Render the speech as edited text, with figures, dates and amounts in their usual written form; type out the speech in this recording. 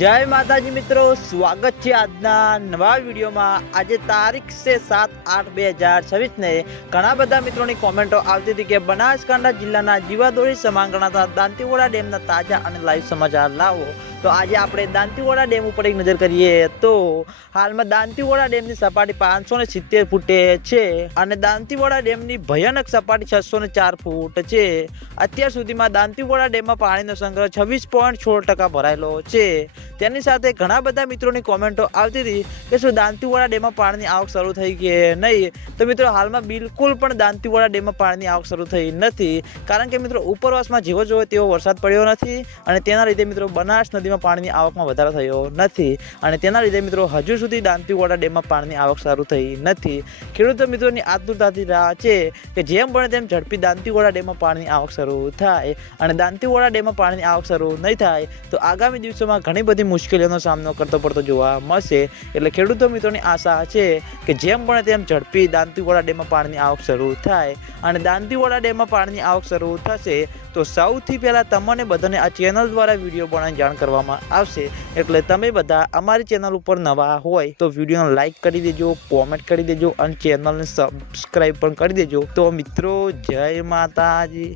जय माताजी मित्रों, स्वागत है આજના નવા વિડીયોમાં। આજે તારીખ છે 7/8/2026 ને ઘણા બધા મિત્રોની કોમેન્ટો આવતી હતી કે બનાસકાંઠા જિલ્લાના જીવાદોરી સમાન ગણાતા દાંતીવાડા ડેમના તાજા અને લાઈવ સમાચાર લાવો। તો આજે આપણે દાંતીવાડા ડેમ ઉપર એક નજર કરીએ તો હાલમાં દાંતીવાડા ડેમની સપાટી 570 ફૂટે છે અને દાંતીવાડા ડેમની ભયાનક સપાટી 604 ફૂટ છે। અત્યાર સુધીમાં દાંતીવાડા ડેમમાં પાણીનો સંગ્રહ 26.16% ભરાયેલો છે। તેની સાથે ઘણા બધા મિત્રોની કોમેન્ટો આવતી હતી કે શું દાંતીવાડા ડેમમાં પાણીની આવક શરૂ થઈ કે નહીં। તો મિત્રો હાલમાં બિલકુલ પણ દાંતીવાડા ડેમમાં પાણીની આવક શરૂ થઈ નથી, કારણ કે મિત્રો ઉપરવાસમાં જેવો જોવે તેવો વરસાદ પડ્યો નથી અને તેના લીધે મિત્રો બનાસ નદીમાં પાણીની આવકમાં વધારો થયો નથી અને તેના લીધે મિત્રો હજુ સુધી દાંતીવાડા ડેમમાં પાણીની આવક શરૂ થઈ નથી। ખેડૂતો મિત્રોની આતુરતાથી રાહ છે કે જેમ બને તેમ ઝડપી દાંતીવાડા ડેમમાં પાણીની આવક શરૂ થાય અને દાંતીવાડા ડેમમાં પાણીની આવક શરૂ નહીં થાય તો આગામી દિવસોમાં ઘણી બધી મુશ્કેલીઓનો સામનો કરતો પડતો જોવા મળશે। એટલે ખેડૂતો મિત્રોની આશા છે કે જેમ બને તેમ ઝડપી દાંતીવાડા ડેમમાં પાણીની આવક શરૂ થાય અને દાંતીવાડા ડેમમાં પાણીની આવક શરૂ થશે તો સૌથી પહેલાં તમને બધાને આ ચેનલ દ્વારા વિડીયો બનાવી જાણ કરવામાં આવશે। એટલે તમે બધા અમારી ચેનલ ઉપર નવા હોય તો વિડીયોને લાઇક કરી દેજો, કોમેન્ટ કરી દેજો અને ચેનલને સબસ્ક્રાઈબ પણ કરી દેજો। તો મિત્રો જય માતાજી।